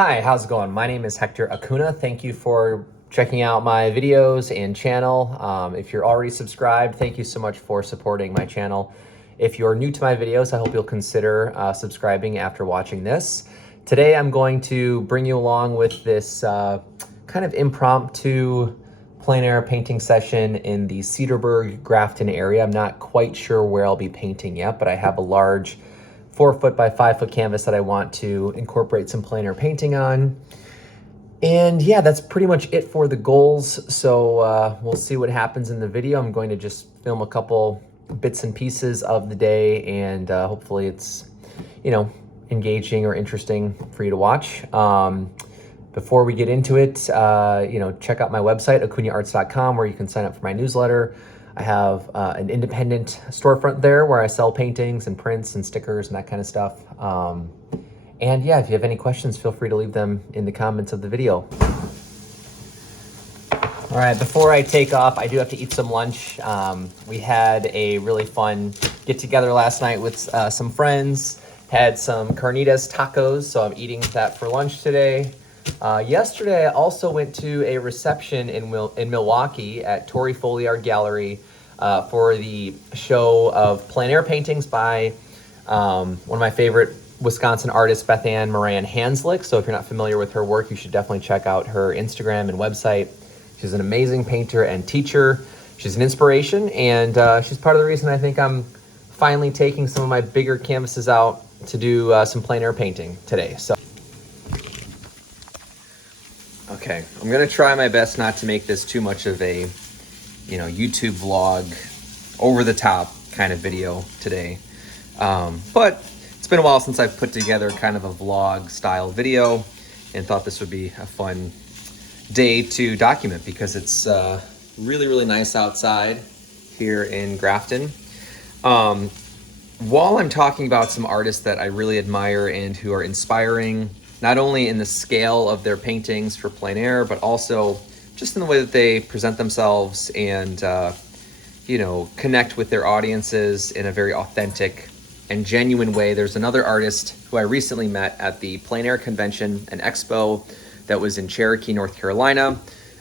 Hi, how's it going? My name is Hector Acuna. Thank you for checking out my videos and channel. If you're already subscribed, thank you so much for supporting my channel. If you're new to my videos, I hope you'll consider subscribing after watching this. Today, I'm going to bring you along with this kind of impromptu plein air painting session in the Cedarburg, Grafton area. I'm not quite sure where I'll be painting yet, but I have a large 4-foot by 5-foot canvas that I want to incorporate some plein air painting on. And yeah, that's pretty much it for the goals. So we'll see what happens in the video. I'm going to just film a couple bits and pieces of the day, and hopefully it's, engaging or interesting for you to watch. Before we get into it, check out my website, acunaarts.com, where you can sign up for my newsletter. I have an independent storefront there where I sell paintings and prints and stickers and that kind of stuff. And yeah, if you have any questions, feel free to leave them in the comments of the video. All right, before I take off, I do have to eat some lunch. We had a really fun get together last night with some friends, had some carnitas tacos, so I'm eating that for lunch today. Yesterday, I also went to a reception in Milwaukee at Torrey Folliard Gallery for the show of plein air paintings by one of my favorite Wisconsin artists, Beth Ann Moran Hanslick. So if you're not familiar with her work, you should definitely check out her Instagram and website. She's an amazing painter and teacher. She's an inspiration, and she's part of the reason I think I'm finally taking some of my bigger canvases out to do some plein air painting today. So. Okay, I'm gonna try my best not to make this too much of a, YouTube vlog, over the top kind of video today. But it's been a while since I've put together kind of a vlog style video, and thought this would be a fun day to document because it's really, really nice outside here in Grafton. While I'm talking about some artists that I really admire and who are inspiring, not only in the scale of their paintings for plein air, but also just in the way that they present themselves and, connect with their audiences in a very authentic and genuine way. There's another artist who I recently met at the Plein Air Convention and Expo that was in Cherokee, North Carolina,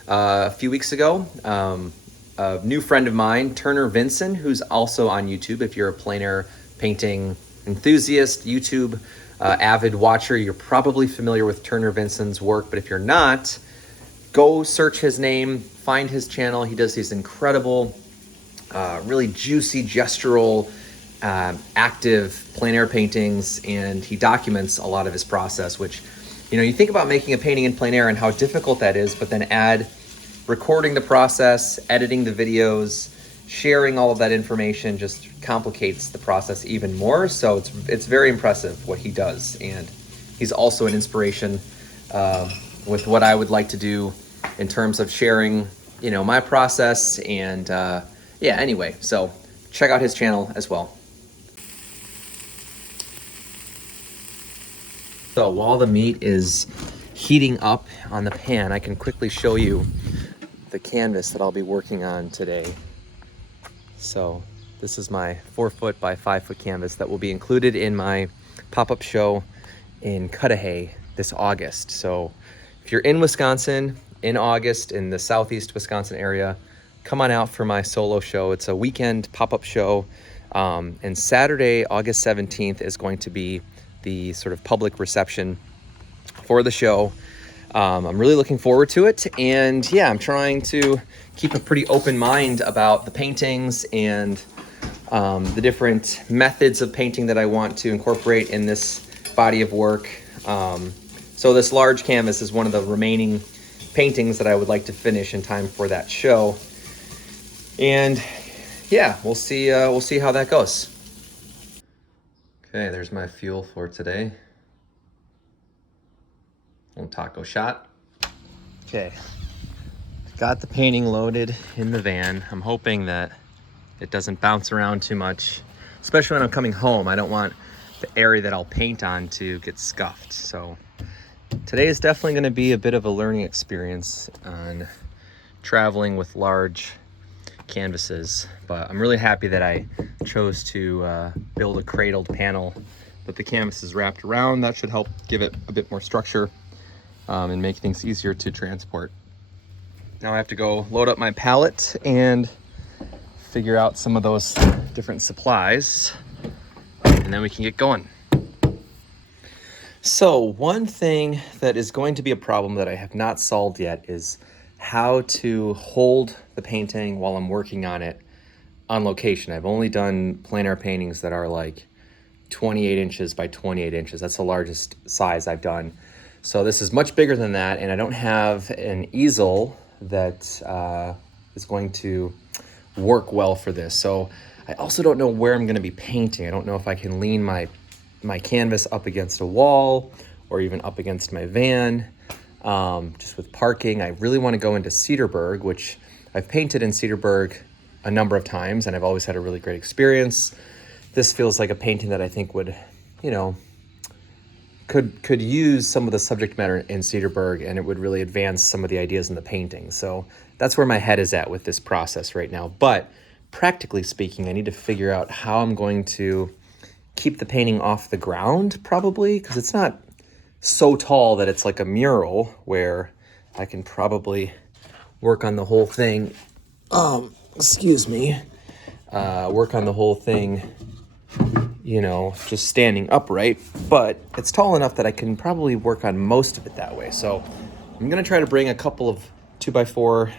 a few weeks ago. A new friend of mine, Turner Vinson, who's also on YouTube. If you're a plein air painting enthusiast, YouTube avid watcher, you're probably familiar with Turner Vinson's work, but if you're not, go search his name, find his channel. He does these incredible, really juicy, gestural, active plein air paintings, and he documents a lot of his process, which, you think about making a painting in plein air and how difficult that is, but then add recording the process, editing the videos, sharing all of that information just complicates the process even more. So it's very impressive what he does, and he's also an inspiration with what I would like to do in terms of sharing, my process. And anyway, so check out his channel as well. So while the meat is heating up on the pan, I can quickly show you the canvas that I'll be working on today. So this is my 4-foot by 5-foot canvas that will be included in my pop-up show in Cudahy this August. So if you're in Wisconsin in August, in the southeast Wisconsin area, come on out for my solo show. It's a weekend pop-up show. And Saturday, August 17th is going to be the sort of public reception for the show. I'm really looking forward to it. And yeah, I'm trying to keep a pretty open mind about the paintings and the different methods of painting that I want to incorporate in this body of work. So this large canvas is one of the remaining paintings that I would like to finish in time for that show. And yeah, we'll see how that goes. Okay, there's my fuel for today. Little taco shot. Okay, got the painting loaded in the van. I'm hoping that it doesn't bounce around too much, especially when I'm coming home. I don't want the area that I'll paint on to get scuffed. So today is definitely going to be a bit of a learning experience on traveling with large canvases, but I'm really happy that I chose to build a cradled panel that the canvas is wrapped around. That should help give it a bit more structure. and make things easier to transport. Now I have to go load up my pallet and figure out some of those different supplies, and then we can get going. So one thing that is going to be a problem that I have not solved yet is how to hold the painting while I'm working on it on location. I've only done plein air paintings that are like 28 inches by 28 inches. That's the largest size I've done. So this is much bigger than that, and I don't have an easel that is going to work well for this. So I also don't know where I'm going to be painting. I don't know if I can lean my canvas up against a wall or even up against my van. Just with parking, I really want to go into Cedarburg, which I've painted in Cedarburg a number of times, and I've always had a really great experience. This feels like a painting that I think would, you know, could use some of the subject matter in Cedarburg, and it would really advance some of the ideas in the painting. So that's where my head is at with this process right now. But practically speaking, I need to figure out how I'm going to keep the painting off the ground, probably, because it's not so tall that it's like a mural where I can probably work on the whole thing. Excuse me. Work on the whole thing, you know, just standing upright, but it's tall enough that I can probably work on most of it that way. So I'm gonna try to bring a couple of 2x4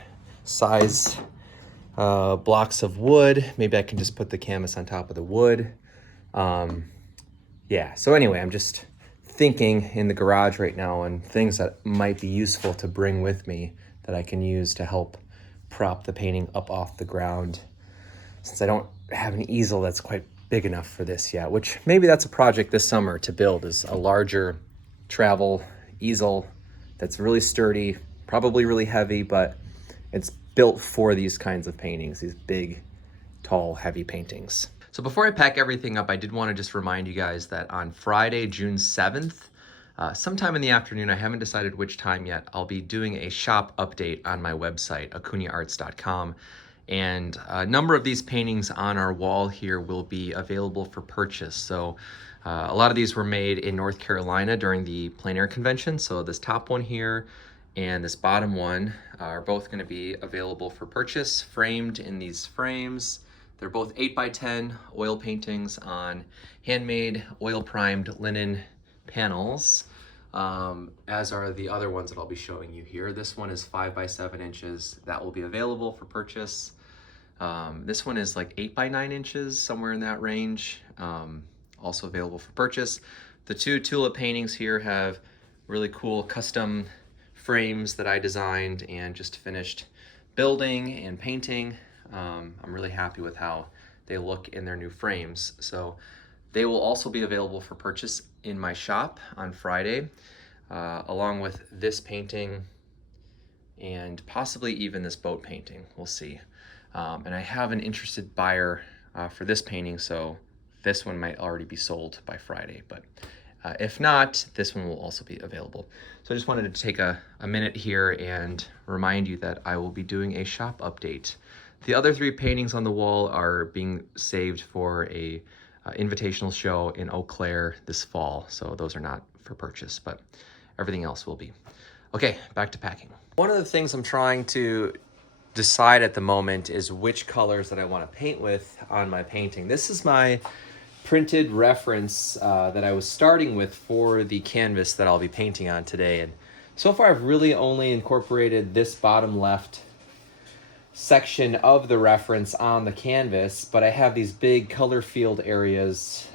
size blocks of wood. Maybe I can just put the canvas on top of the wood. Yeah, so anyway, I'm just thinking in the garage right now on things that might be useful to bring with me that I can use to help prop the painting up off the ground, since I don't have an easel that's quite big enough for this yet, which maybe that's a project this summer to build, is a larger travel easel that's really sturdy, probably really heavy, but it's built for these kinds of paintings, these big, tall, heavy paintings. So before I pack everything up, I did want to just remind you guys that on Friday, June 7th, sometime in the afternoon, I haven't decided which time yet, I'll be doing a shop update on my website, acunaarts.com. And a number of these paintings on our wall here will be available for purchase. So a lot of these were made in North Carolina during the plein air convention. So this top one here and this bottom one are both going to be available for purchase, framed in these frames. They're both 8x10 oil paintings on handmade oil primed linen panels, as are the other ones that I'll be showing you here. This one is 5x7 inches. That will be available for purchase. This one is like 8x9 inches, somewhere in that range, also available for purchase. The two tulip paintings here have really cool custom frames that I designed and just finished building and painting. I'm really happy with how they look in their new frames. So they will also be available for purchase in my shop on Friday, along with this painting and possibly even this boat painting. We'll see. And I have an interested buyer for this painting, so this one might already be sold by Friday, but if not, this one will also be available. So I just wanted to take a minute here and remind you that I will be doing a shop update. The other three paintings on the wall are being saved for a invitational show in Eau Claire this fall, so those are not for purchase, but everything else will be. Okay, back to packing. One of the things I'm trying to decide at the moment is which colors that I want to paint with on my painting. This is my printed reference that I was starting with for the canvas that I'll be painting on today, and so far I've really only incorporated this bottom left section of the reference on the canvas, but I have these big color field areas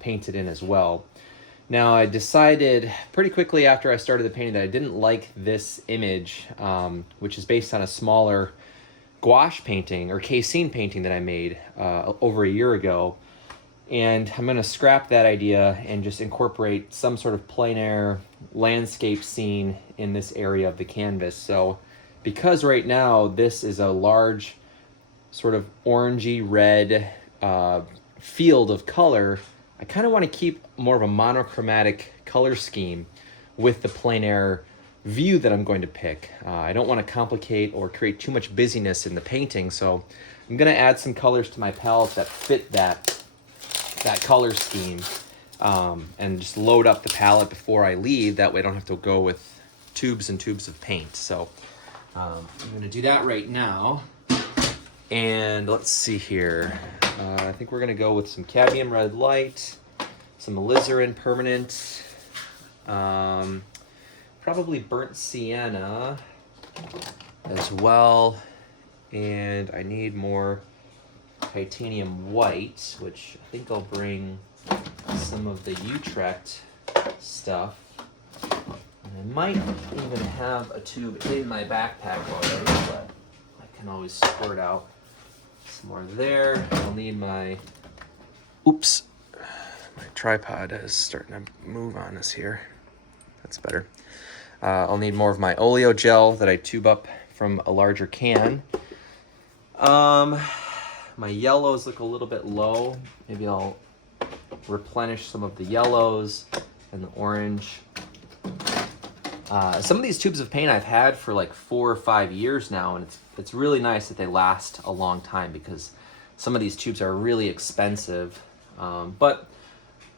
painted in as well. Now, I decided pretty quickly after I started the painting that I didn't like this image, which is based on a smaller gouache painting or casein painting that I made over a year ago. And I'm going to scrap that idea and just incorporate some sort of plein air landscape scene in this area of the canvas. So because right now this is a large sort of orangey red field of color, I kind of want to keep more of a monochromatic color scheme with the plein air view that I'm going to pick. I don't want to complicate or create too much busyness in the painting, so I'm going to add some colors to my palette that fit that color scheme, and just load up the palette before I leave. That way I don't have to go with tubes and tubes of paint. So I'm gonna do that right now. And let's see here. I think we're gonna go with some cadmium red light, some alizarin permanent, probably burnt sienna as well. And I need more titanium white, which I think I'll bring some of the Utrecht stuff. And I might even have a tube in my backpack already, but I can always squirt out some more there. I'll need my, oops, my tripod is starting to move on us here. That's better. I'll need more of my oleo gel that I tube up from a larger can. My yellows look a little bit low. Maybe I'll replenish some of the yellows and the orange. Some of these tubes of paint I've had for like 4 or 5 years now, and it's really nice that they last a long time because some of these tubes are really expensive. But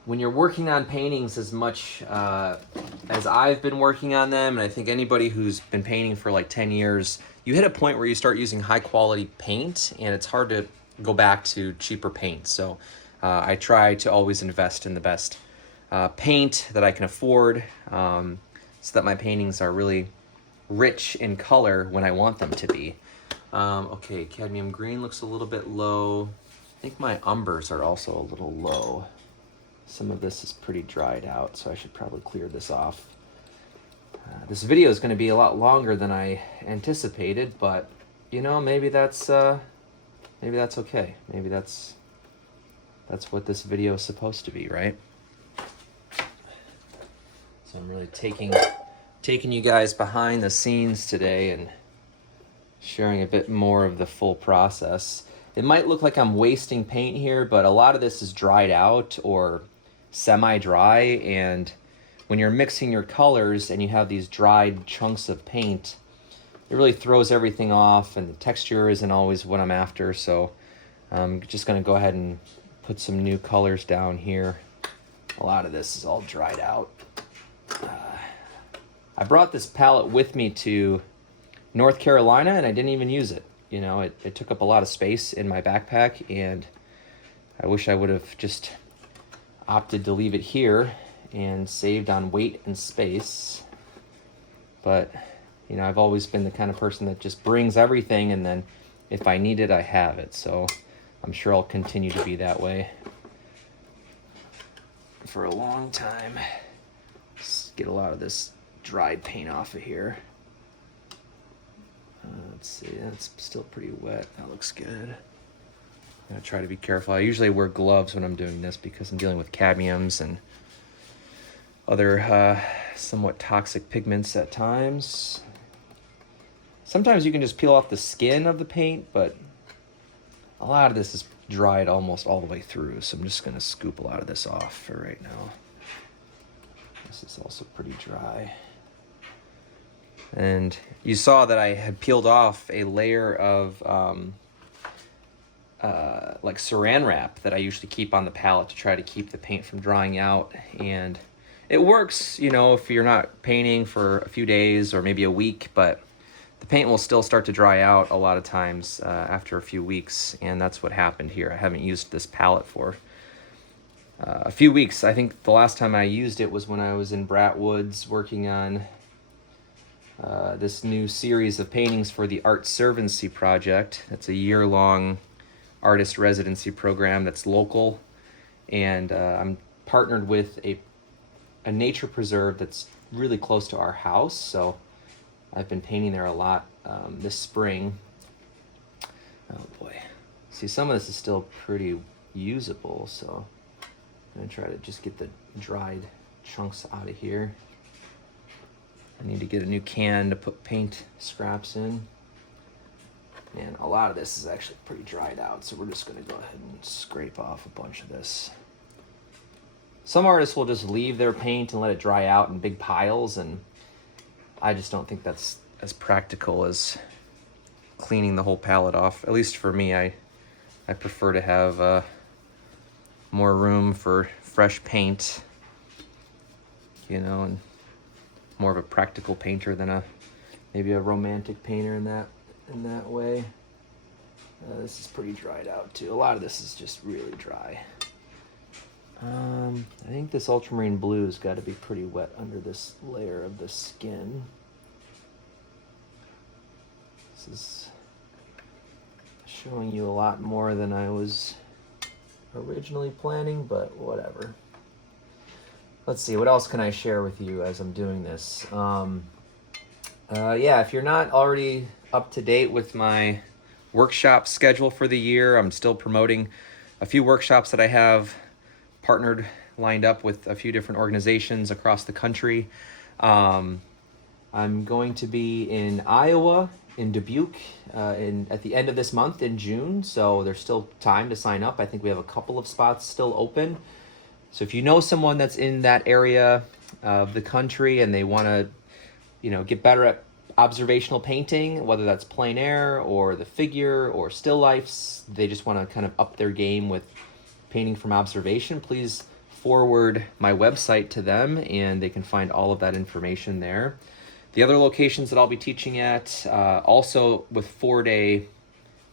when you're working on paintings as much as I've been working on them, and I think anybody who's been painting for like 10 years, you hit a point where you start using high quality paint and it's hard to go back to cheaper paint. So I try to always invest in the best paint that I can afford, so that my paintings are really rich in color when I want them to be. Okay, cadmium green looks a little bit low. I think my umbers are also a little low. Some of this is pretty dried out, so I should probably clear this off. This video is going to be a lot longer than I anticipated, but you know, maybe that's okay. Maybe that's what this video is supposed to be, right? So I'm really taking you guys behind the scenes today and sharing a bit more of the full process. It might look like I'm wasting paint here, but a lot of this is dried out or semi-dry, and when you're mixing your colors and you have these dried chunks of paint, it really throws everything off, and the texture isn't always what I'm after. So I'm just going to go ahead and put some new colors down here. A lot of this is all dried out. I brought this palette with me to North Carolina and I didn't even use it. You know, it took up a lot of space in my backpack, and I wish I would have just opted to leave it here and saved on weight and space. But, you know, I've always been the kind of person that just brings everything, and then if I need it, I have it. So I'm sure I'll continue to be that way for a long time. Let's get a lot of this dried paint off of here. Let's see, that's still pretty wet. That looks good. I'm gonna try to be careful. I usually wear gloves when I'm doing this because I'm dealing with cadmiums and other somewhat toxic pigments at times. Sometimes you can just peel off the skin of the paint, but a lot of this is dried almost all the way through, so I'm just gonna scoop a lot of this off for right now. This is also pretty dry. And you saw that I had peeled off a layer of like saran wrap that I usually keep on the palette to try to keep the paint from drying out. And it works, you know, if you're not painting for a few days or maybe a week, but the paint will still start to dry out a lot of times after a few weeks, and that's what happened here. I haven't used this palette for a few weeks. I think the last time I used it was when I was in Bratwoods working on this new series of paintings for the Art Servancy project. That's a year-long artist residency program that's local, and I'm partnered with a nature preserve that's really close to our house, so I've been painting there a lot this spring. Oh boy. See, some of this is still pretty usable, so I'm gonna try to just get the dried chunks out of here. I need to get a new can to put paint scraps in. And a lot of this is actually pretty dried out, so we're just gonna go ahead and scrape off a bunch of this. Some artists will just leave their paint and let it dry out in big piles, and I just don't think that's as practical as cleaning the whole palette off. At least for me, I prefer to have more room for fresh paint, you know, and more of a practical painter than maybe a romantic painter in that way. This is pretty dried out too. A lot of this is just really dry. I think this ultramarine blue's got to be pretty wet under this layer of the skin. This is showing you a lot more than I was originally planning, but whatever. Let's see, what else can I share with you as I'm doing this? Yeah, if you're not already up to date with my workshop schedule for the year, I'm still promoting a few workshops that I have partnered, lined up with a few different organizations across the country. I'm going to be in Iowa, in Dubuque, at the end of this month in June, so there's still time to sign up. I think we have a couple of spots still open. So if you know someone that's in that area of the country and they want to, get better at observational painting, whether that's plein air or the figure or still lifes, they just want to kind of up their game with painting from observation, please forward my website to them and they can find all of that information there. The other locations that I'll be teaching at, also with 4-day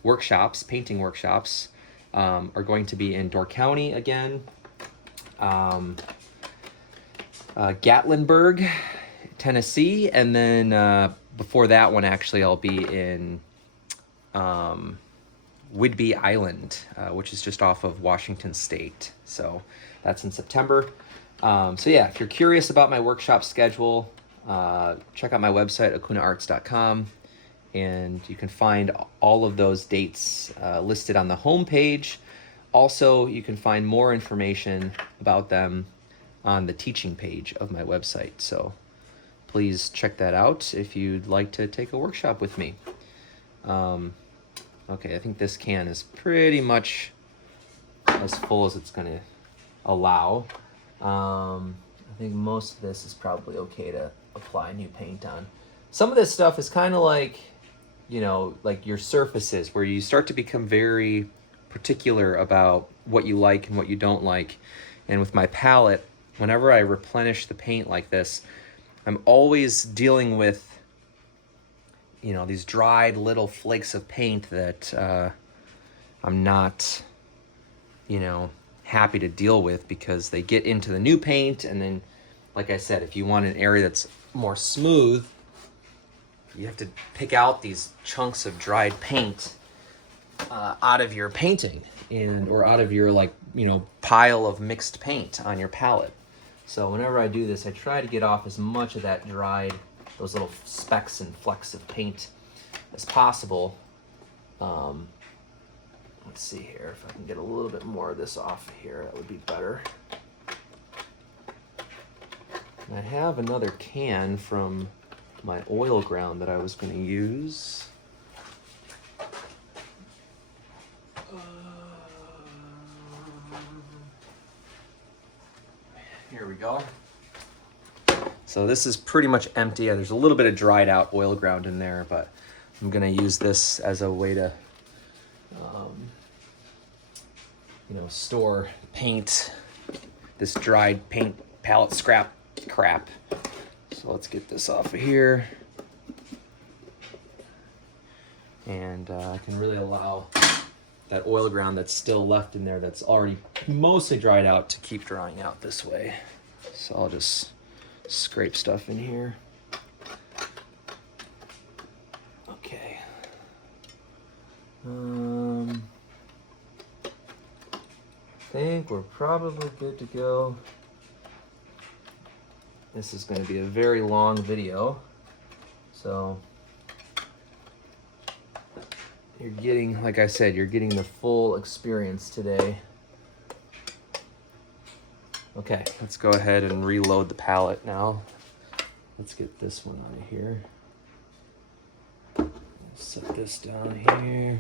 workshops, painting workshops, are going to be in Door County again, Gatlinburg, Tennessee, and then before that one, actually, I'll be in Whidbey Island, which is just off of Washington State. So that's in September. So yeah, if you're curious about my workshop schedule, check out my website, acunaarts.com, and you can find all of those dates listed on the homepage. Also, you can find more information about them on the teaching page of my website. So please check that out if you'd like to take a workshop with me. Okay, I think this can is pretty much as full as it's going to allow. I think most of this is probably okay to apply new paint on. Some of this stuff is kind of like, like your surfaces, where you start to become very particular about what you like and what you don't like. And with my palette, whenever I replenish the paint like this, I'm always dealing with, these dried little flakes of paint that I'm not, happy to deal with, because they get into the new paint. And then, like I said, if you want an area that's more smooth, you have to pick out these chunks of dried paint out of your painting or out of your pile of mixed paint on your palette. So whenever I do this, I try to get off as much of that dried, those little specks and flecks of paint as possible. Let's see here, if I can get a little bit more of this off here, that would be better. And I have another can from my oil ground that I was going to use. Here we go. So this is pretty much empty. There's a little bit of dried out oil ground in there, but I'm going to use this as a way to store paint, this dried paint palette scrap crap. So let's get this off of here. And I can really allow that oil ground that's still left in there, that's already mostly dried out, to keep drying out this way. So I'll just scrape stuff in here. Okay. I think we're probably good to go. This is going to be a very long video, so you're getting, like I said, you're getting the full experience today. Okay, let's go ahead and reload the palette now. Let's get this one out of here. Set this down here.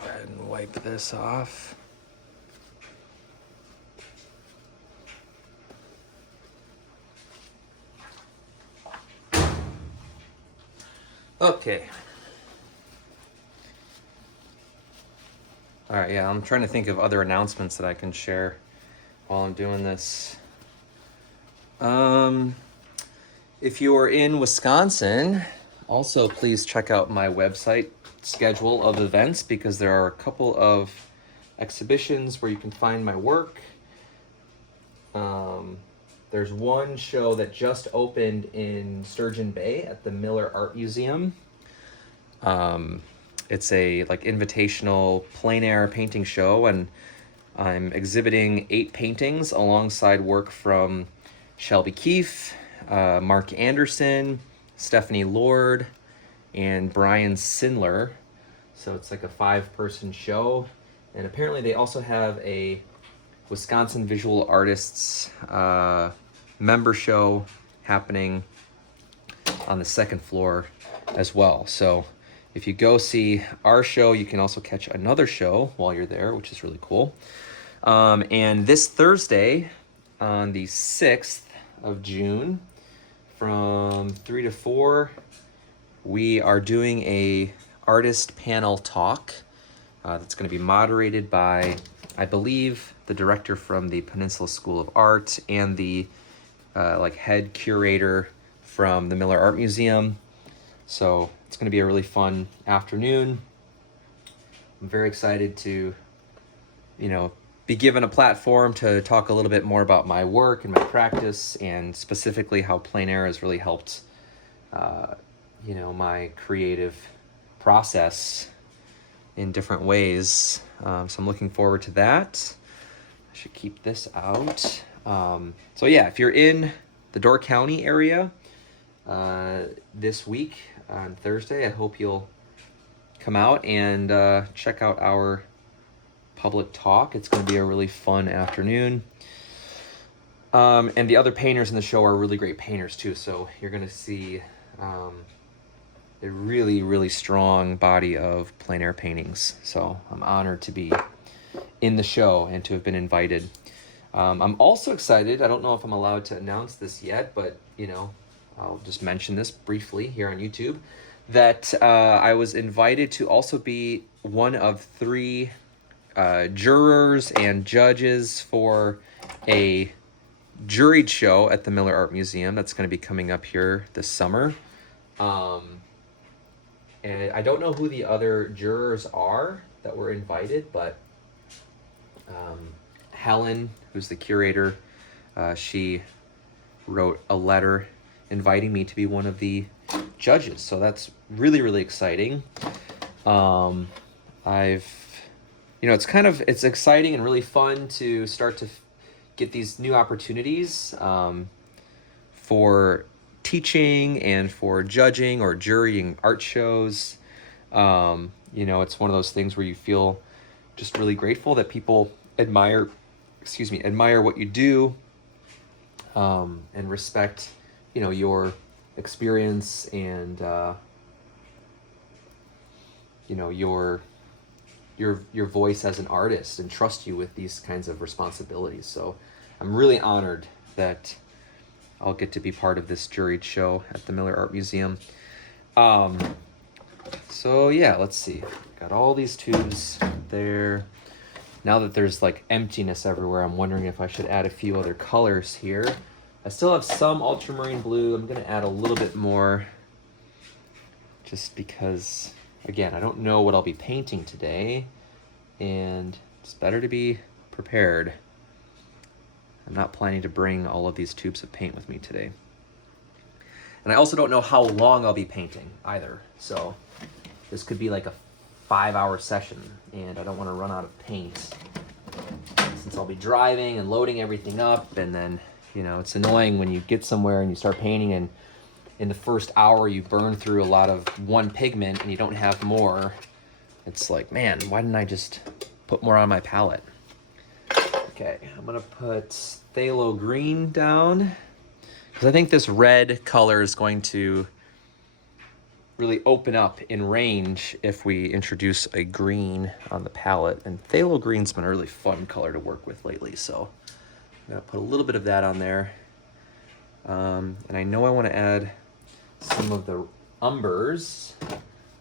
Go ahead and wipe this off. Okay. All right, yeah, I'm trying to think of other announcements that I can share while I'm doing this. If you are in Wisconsin, also please check out my website schedule of events, because there are a couple of exhibitions where you can find my work. There's one show that just opened in Sturgeon Bay at the Miller Art Museum. It's a like invitational plein air painting show, and I'm exhibiting 8 paintings alongside work from Shelby Keefe, Mark Anderson, Stephanie Lord, and Brian Sindler. So it's like a 5-person show. And apparently they also have a Wisconsin Visual Artists member show happening on the 2nd floor as well. So if you go see our show, you can also catch another show while you're there, which is really cool. And this Thursday, on the 6th of June, from 3 to 4, we are doing a artist panel talk that's going to be moderated by, I believe, the director from the Peninsula School of Art and the like head curator from the Miller Art Museum. So it's going to be a really fun afternoon. I'm very excited to, be given a platform to talk a little bit more about my work and my practice, and specifically how plein air has really helped, my creative process in different ways. So I'm looking forward to that. I should keep this out. So yeah, if you're in the Door County area this week on Thursday, I hope you'll come out and check out our public talk. It's going to be a really fun afternoon. And the other painters in the show are really great painters too. So you're going to see a really, really strong body of plein air paintings. So I'm honored to be in the show and to have been invited. I'm also excited. I don't know if I'm allowed to announce this yet, but I'll just mention this briefly here on YouTube, that I was invited to also be one of 3 jurors and judges for a juried show at the Miller Art Museum that's going to be coming up here this summer. And I don't know who the other jurors are that were invited, but Helen, who's the curator, she wrote a letter inviting me to be one of the judges. So that's really, really exciting. It's exciting and really fun to start to get these new opportunities for teaching and for judging or jurying art shows. It's one of those things where you feel just really grateful that people admire what you do, and respect, your experience and, your voice as an artist, and trust you with these kinds of responsibilities. So I'm really honored that I'll get to be part of this juried show at the Miller Art Museum. So yeah, let's see. Got all these tubes there. Now that there's like emptiness everywhere, I'm wondering if I should add a few other colors here. I still have some ultramarine blue. I'm gonna add a little bit more just because, again, I don't know what I'll be painting today, and it's better to be prepared. I'm not planning to bring all of these tubes of paint with me today. And I also don't know how long I'll be painting either. So this could be like a 5-hour session, and I don't want to run out of paint since I'll be driving and loading everything up. And then, it's annoying when you get somewhere and you start painting, and in the first hour you burn through a lot of one pigment and you don't have more. It's like, man, why didn't I just put more on my palette? Okay, I'm gonna put phthalo green down because I think this red color is going to really open up in range if we introduce a green on the palette. And phthalo green's been a really fun color to work with lately, so I'm gonna put a little bit of that on there. And I know I want to add some of the umbers,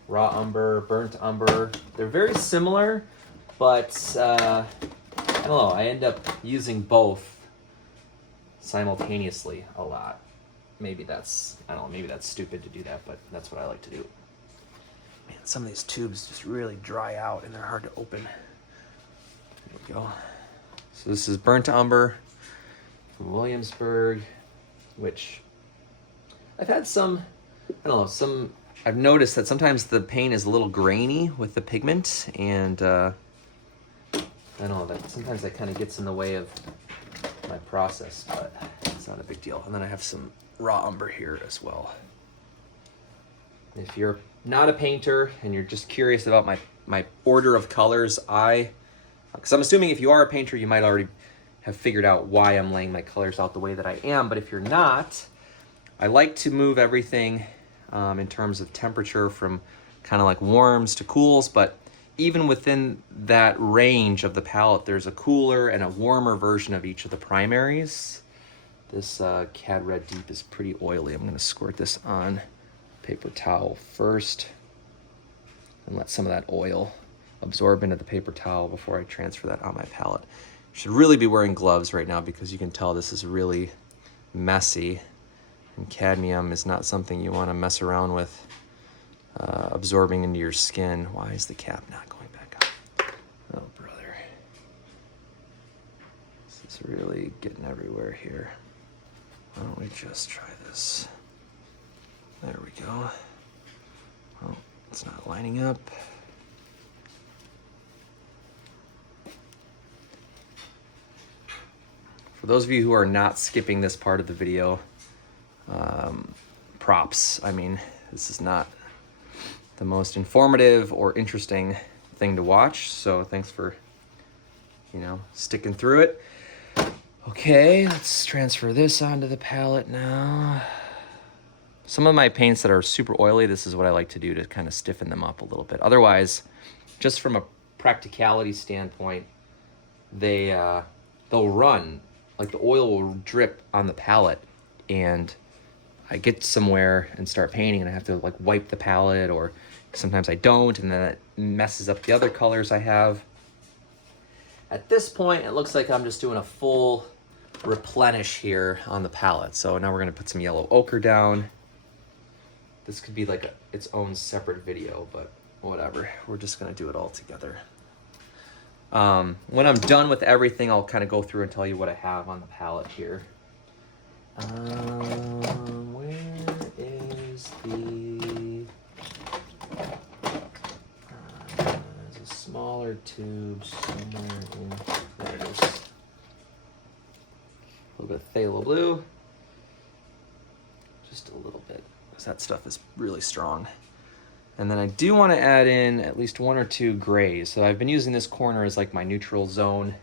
raw umber, burnt umber. They're very similar, but I don't know, I end up using both simultaneously a lot. Maybe that's, I don't know, maybe that's stupid to do that, but that's what I like to do. Man, some of these tubes just really dry out and they're hard to open. There we go. So this is Burnt Umber from Williamsburg, which I've had some, I don't know, I've noticed that sometimes the paint is a little grainy with the pigment, and I don't know, that sometimes that kind of gets in the way of my process, but it's not a big deal. And then I have some raw umber here as well. If you're not a painter and you're just curious about my order of colors, because I'm assuming if you are a painter, you might already have figured out why I'm laying my colors out the way that I am. But if you're not, I like to move everything in terms of temperature from kind of like warms to cools. But even within that range of the palette, there's a cooler and a warmer version of each of the primaries. This Cad Red Deep is pretty oily. I'm going to squirt this on paper towel first and let some of that oil absorb into the paper towel before I transfer that on my palette. Should really be wearing gloves right now because you can tell this is really messy, and cadmium is not something you want to mess around with absorbing into your skin. Why is the cap not going back on? Oh brother, this is really getting everywhere here. Why don't we just try this? There we go. Oh, it's not lining up. For those of you who are not skipping this part of the video, props. I mean, this is not the most informative or interesting thing to watch, so thanks for, sticking through it. Okay, let's transfer this onto the palette now. Some of my paints that are super oily, this is what I like to do to kind of stiffen them up a little bit. Otherwise, just from a practicality standpoint, they'll run. Like the oil will drip on the palette, and I get somewhere and start painting and I have to like wipe the palette, or sometimes I don't, and then it messes up the other colors I have. At this point, it looks like I'm just doing a full replenish here on the palette. So now we're gonna put some yellow ochre down. This could be like its own separate video, but whatever. We're just gonna do it all together. When I'm done with everything, I'll kind of go through and tell you what I have on the palette here. Where is the... there's a smaller tube somewhere in... There it is. A little bit of phthalo blue. Just a little bit, because that stuff is really strong. And then I do want to add in at least 1 or 2 grays. So I've been using this corner as like my neutral zone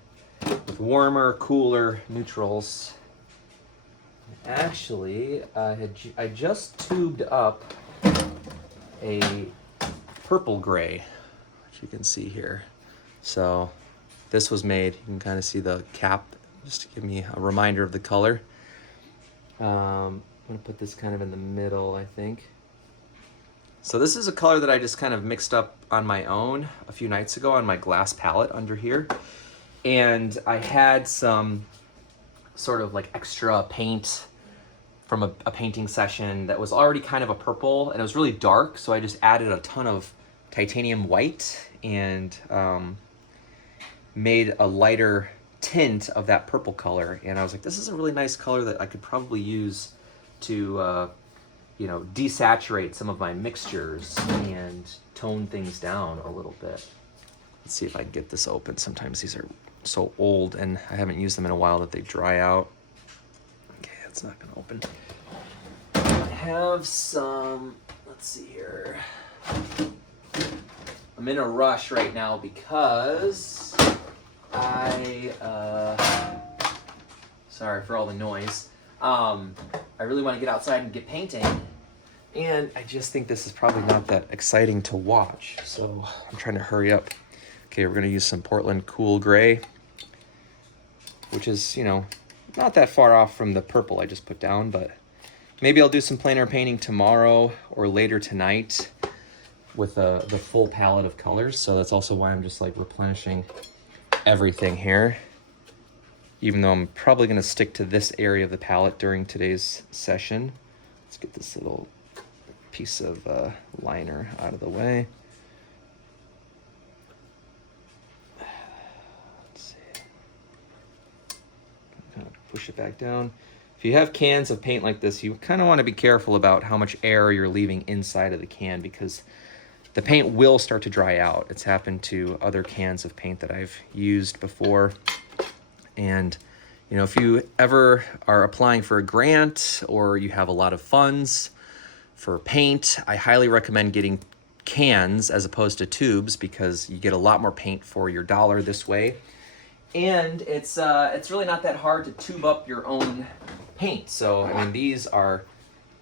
with warmer, cooler neutrals. Actually, I just tubed up a purple gray, which you can see here. So this was made, you can kind of see the cap, just to give me a reminder of the color. I'm gonna put this kind of in the middle, I think. So this is a color that I just kind of mixed up on my own a few nights ago on my glass palette under here. And I had some sort of like extra paint from a painting session that was already kind of a purple, and it was really dark, so I just added a ton of titanium white and made a lighter tint of that purple color. And I was like, this is a really nice color that I could probably use to desaturate some of my mixtures and tone things down a little bit. Let's see if I can get this open. Sometimes these are so old and I haven't used them in a while that they dry out. Okay, it's not gonna open. I have some, let's see here. I'm in a rush right now because sorry for all the noise. I really want to get outside and get painting, and I just think this is probably not that exciting to watch, so I'm trying to hurry up. Okay, we're going to use some Portland Cool Gray, which is, not that far off from the purple I just put down, but maybe I'll do some plein air painting tomorrow or later tonight with the full palette of colors, so that's also why I'm just like replenishing everything here. even though I'm probably gonna stick to this area of the palette during today's session. Let's get this little piece of liner out of the way. Let's see. Kind of push it back down. If you have cans of paint like this, you kind of want to be careful about how much air you're leaving inside of the can, because the paint will start to dry out. It's happened to other cans of paint that I've used before. And you know, if you ever are applying for a grant or you have a lot of funds for paint, I highly recommend getting cans as opposed to tubes, because you get a lot more paint for your dollar this way. And it's really not that hard to tube up your own paint. So, I mean, these are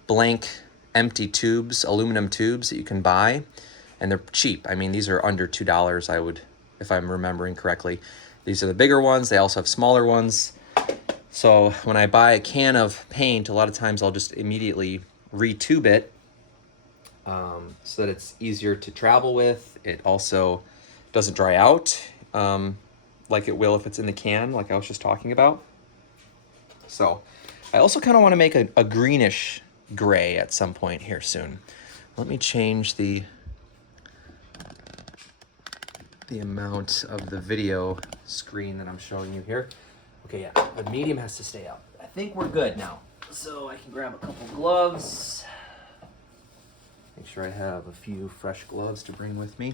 blank, empty tubes, aluminum tubes that you can buy, and they're cheap. I mean, these are under $2, I would, if I'm remembering correctly. These are the bigger ones. They also have smaller ones. So when I buy a can of paint, a lot of times I'll just immediately retube it so that it's easier to travel with. It also doesn't dry out like it will if it's in the can, like I was just talking about. So I also kind of want to make a greenish gray at some point here soon. Let me change the amount of the video screen that I'm showing you here. Okay, yeah, the medium has to stay up. I think we're good now. So I can grab a couple gloves. Make sure I have a few fresh gloves to bring with me.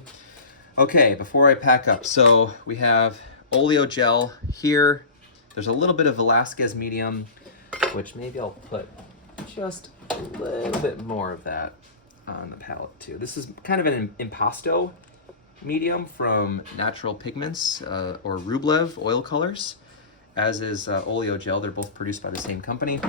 Okay, before I pack up, so we have oleo gel here. There's a little bit of Velasquez medium, which maybe I'll put just a little bit more of that on the palette too. This is kind of an impasto medium from Natural Pigments or Rublev oil colors, as is oleo gel. They're both produced by the same company.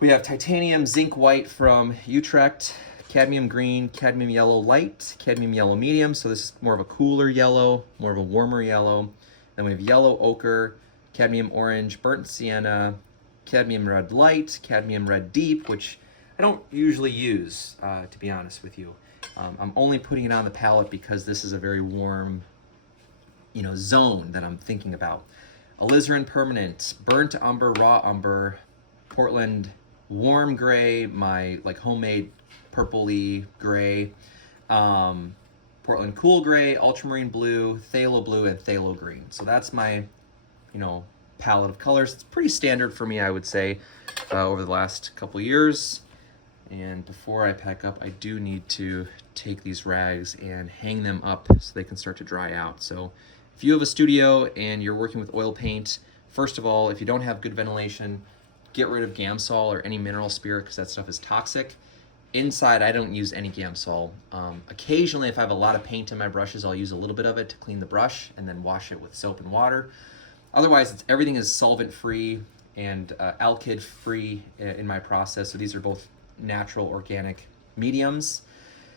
We have titanium zinc white from Utrecht, cadmium green, cadmium yellow light, cadmium yellow medium. So this is more of a cooler yellow, more of a warmer yellow. Then we have yellow ochre, cadmium orange, burnt sienna, cadmium red light, cadmium red deep, which I don't usually use, to be honest with you. I'm only putting it on the palette because this is a very warm, zone that I'm thinking about. Alizarin permanent, burnt umber, raw umber, Portland warm gray, my like homemade purpley gray, Portland cool gray, ultramarine blue, phthalo blue, and phthalo green. So that's my, palette of colors. It's pretty standard for me, I would say, over the last couple years. And before I pack up, I do need to take these rags and hang them up so they can start to dry out. So if you have a studio and you're working with oil paint, first of all, if you don't have good ventilation, get rid of Gamsol or any mineral spirit, because that stuff is toxic. Inside, I don't use any Gamsol. Occasionally, if I have a lot of paint in my brushes, I'll use a little bit of it to clean the brush and then wash it with soap and water. Otherwise, everything is solvent-free and alkyd-free in my process. So these are both natural organic mediums.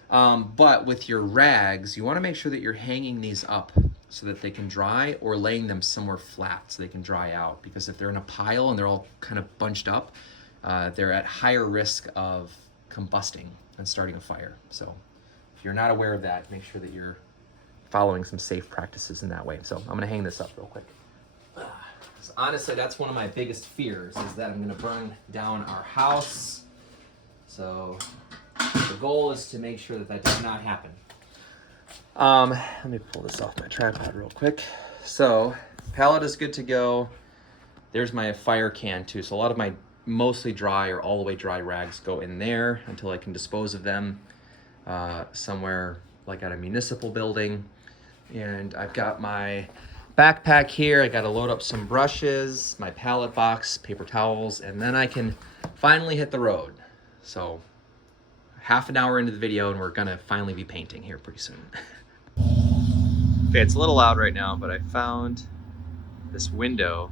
But with your rags, you want to make sure that you're hanging these up so that they can dry, or laying them somewhere flat so they can dry out. Because if they're in a pile and they're all kind of bunched up, they're at higher risk of combusting and starting a fire. So if you're not aware of that, make sure that you're following some safe practices in that way. So I'm going to hang this up real quick. So honestly, that's one of my biggest fears, is that I'm going to burn down our house. So the goal is to make sure that that does not happen. Let me pull this off my tripod real quick. So palette is good to go. There's my fire can too. So a lot of my mostly dry or all the way dry rags go in there until I can dispose of them somewhere like at a municipal building. And I've got my backpack here. I got to load up some brushes, my palette box, paper towels, and then I can finally hit the road. So half an hour into the video and we're gonna finally be painting here pretty soon. Okay, it's a little loud right now, but I found this window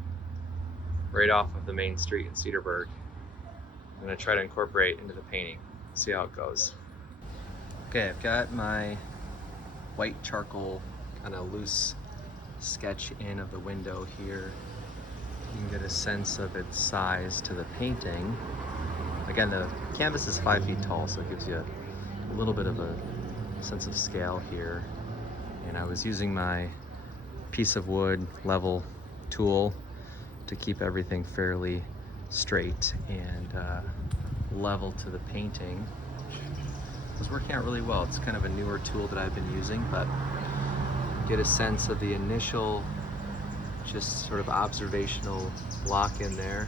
right off of the main street in Cedarburg. I'm gonna try to incorporate into the painting, see how it goes. Okay, I've got my white charcoal kind of loose sketch in of the window here. You can get a sense of its size to the painting. Again, the canvas is 5 feet tall, so it gives you a little bit of a sense of scale here. And I was using my piece of wood level tool to keep everything fairly straight and level to the painting. It was working out really well. It's kind of a newer tool that I've been using, but get a sense of the initial, just sort of observational lock in there.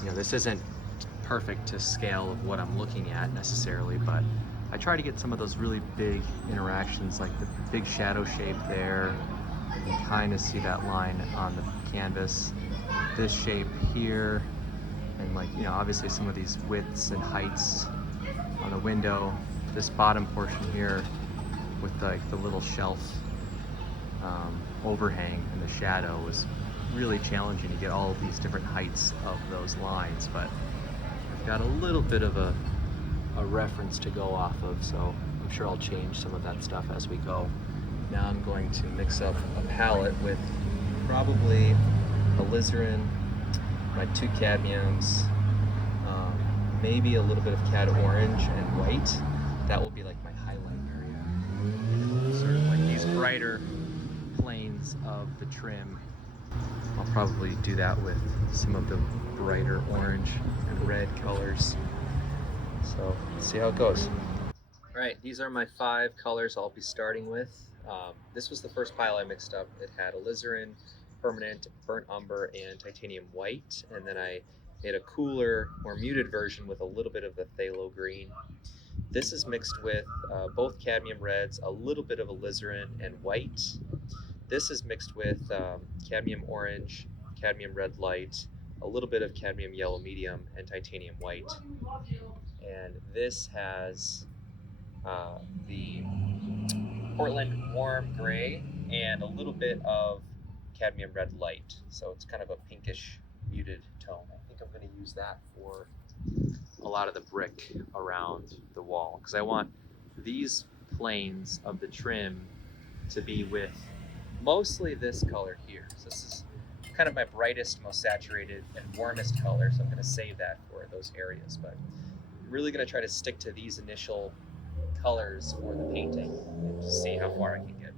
You know, this isn't perfect to scale of what I'm looking at necessarily, but I try to get some of those really big interactions, like the big shadow shape there. You can kind of see that line on the canvas. This shape here, and like, you know, obviously some of these widths and heights on the window. This bottom portion here with like the little shelf overhang and the shadow was really challenging to get all of these different heights of those lines, but I've got a little bit of a reference to go off of, so I'm sure I'll change some of that stuff as we go. Now I'm going to mix up a palette with probably alizarin, my 2 cadmiums, maybe a little bit of cad orange and white. That will be like my highlight area. Sort of like these brighter planes of the trim. I'll probably do that with some of the brighter orange and red colors. So let's see how it goes. All right, these are my 5 colors I'll be starting with. This was the first pile I mixed up. It had alizarin, permanent, burnt umber, and titanium white. And then I made a cooler, more muted version with a little bit of the phthalo green. This is mixed with both cadmium reds, a little bit of alizarin and white. This is mixed with cadmium orange, cadmium red light, a little bit of cadmium yellow medium, and titanium white. And this has the Portland warm gray and a little bit of cadmium red light. So it's kind of a pinkish muted tone. I think I'm going to use that for a lot of the brick around the wall, because I want these planes of the trim to be with mostly this color here. So this is kind of my brightest, most saturated, and warmest color, so I'm going to save that for those areas. But I'm really going to try to stick to these initial colors for the painting and just see how far I can get.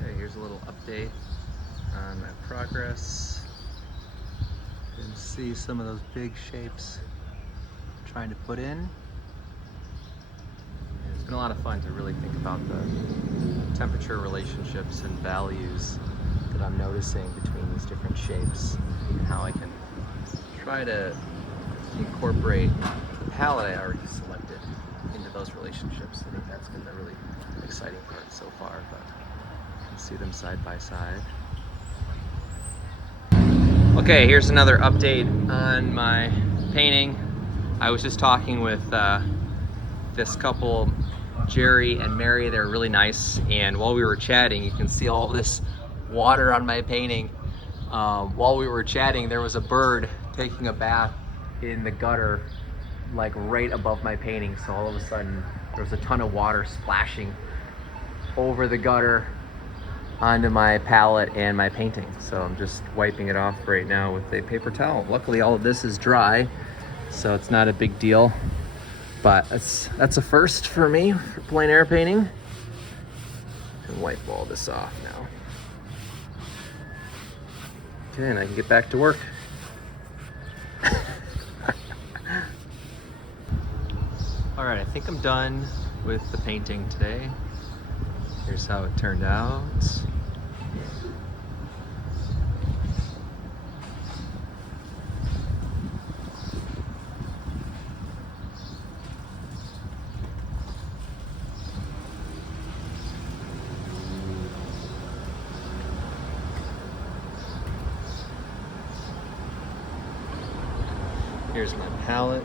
Okay, here's a little update on my progress. You can see some of those big shapes I'm trying to put in. It's been a lot of fun to really think about the temperature relationships and values that I'm noticing between these different shapes and how I can try to incorporate the palette I already selected into those relationships. I think that's been the really exciting part so far, but you can see them side by side. Okay, here's another update on my painting. I was just talking with this couple, Jerry and Mary. They're really nice, and while we were chatting, you can see all this water on my painting. While we were chatting, there was a bird taking a bath in the gutter, like right above my painting. So all of a sudden, there was a ton of water splashing over the gutter onto my palette and my painting. So I'm just wiping it off right now with a paper towel. Luckily, all of this is dry, so it's not a big deal. But that's a first for me for plein air painting. And wipe all this off now. Okay, and I can get back to work. All right, I think I'm done with the painting today. Here's how it turned out. Here's my palette.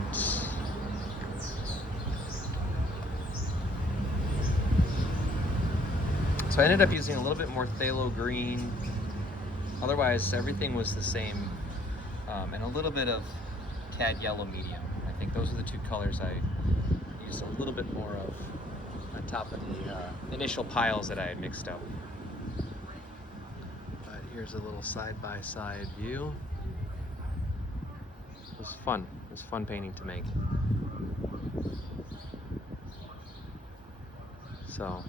So I ended up using a little bit more phthalo green. Otherwise, everything was the same, and a little bit of cad yellow medium. I think those are the 2 colors I used a little bit more of on top of the initial piles that I had mixed up. But here's a little side-by-side view. It was fun. It was fun painting to make. So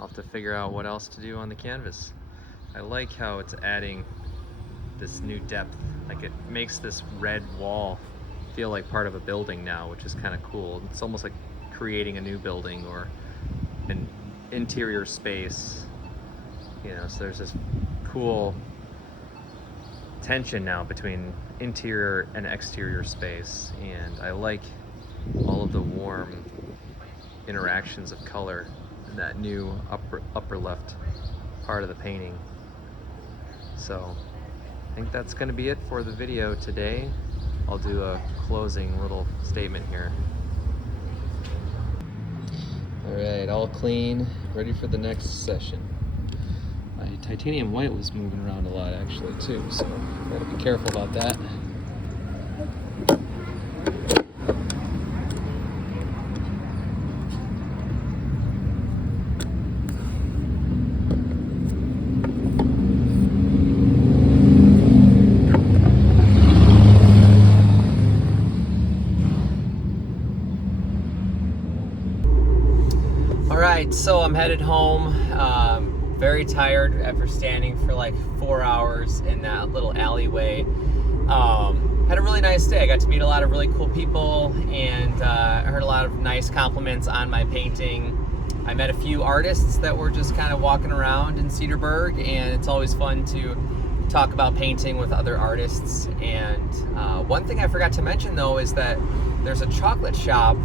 I'll have to figure out what else to do on the canvas. I like how it's adding this new depth. Like it makes this red wall feel like part of a building now, which is kind of cool. It's almost like creating a new building or an interior space, you know. So there's this cool tension now between interior and exterior space, and I like all of the warm interactions of color in that new upper left part of the painting. So I think that's going to be it for the video today. I'll do a closing little statement here. All right, all clean, ready for the next session. My titanium white was moving around a lot actually too, so gotta be careful about that. So I'm headed home, very tired after standing for like 4 hours in that little alleyway. Had a really nice day. I got to meet a lot of really cool people, and I heard a lot of nice compliments on my painting. I met a few artists that were just kind of walking around in Cedarburg, and it's always fun to talk about painting with other artists. And one thing I forgot to mention though is that there's a chocolate shop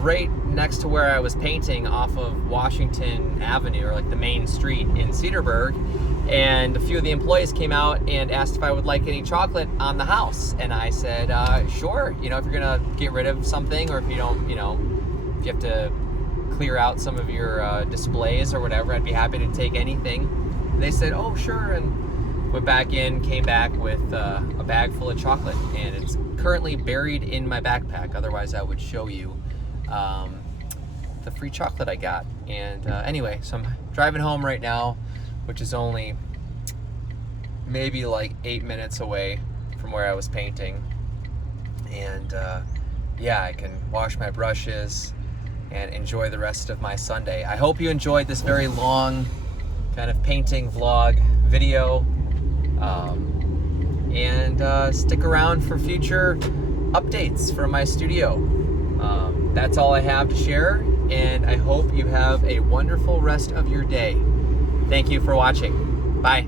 right next to where I was painting off of Washington Avenue, or like the main street in Cedarburg, and a few of the employees came out and asked if I would like any chocolate on the house, and I said sure, you know, if you're gonna get rid of something, or if you don't, you know, if you have to clear out some of your displays or whatever, I'd be happy to take anything. And they said, oh sure, and went back in, came back with a bag full of chocolate, and it's currently buried in my backpack. Otherwise I would show you the free chocolate I got. And anyway, so I'm driving home right now, which is only maybe like 8 minutes away from where I was painting. And yeah, I can wash my brushes and enjoy the rest of my Sunday. I hope you enjoyed this very long kind of painting vlog video. And stick around for future updates from my studio. That's all I have to share, and I hope you have a wonderful rest of your day. Thank you for watching. Bye.